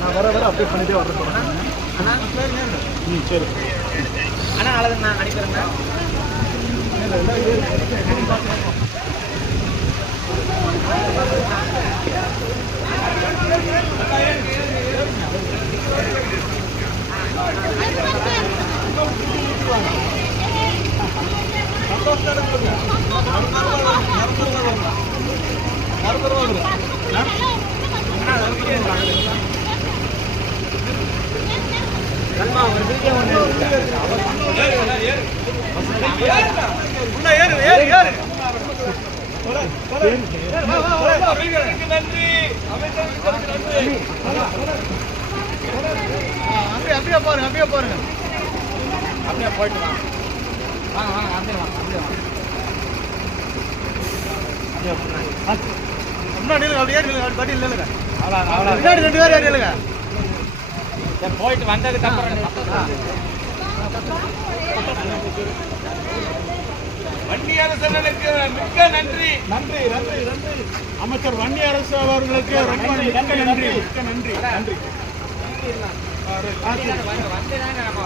நான் வர அப்டேட் பண்ணிட்டே வரேன். சரி அண்ணா நல்லதுங்க, நான் அனுப்பிடுறேங்க. ஒரு வீடியோ ஒன்று அப்படியே பாருங்க, அப்படியே பாருங்க, அப்படியே போயிட்டு வாங்க. வாங்க வாங்க, அப்படியே வாங்க, அப்படியே வாங்க. முன்னாடி அப்படியே பட்டி இல்லைங்க. அவ்வளோ முன்னாடி 2 பேர் ஏறிடுங்க. போயிட்டு வந்ததுக்கு அப்புறம் வன்னியரசனுக்கு மிக்க நன்றி. நன்றி நன்றி நன்றி. அமைச்சர் வன்னியரசு அவர்களுக்கு ரொம்ப மிக்க நன்றி, மிக்க நன்றி நன்றி. வந்து தாங்க நம்ம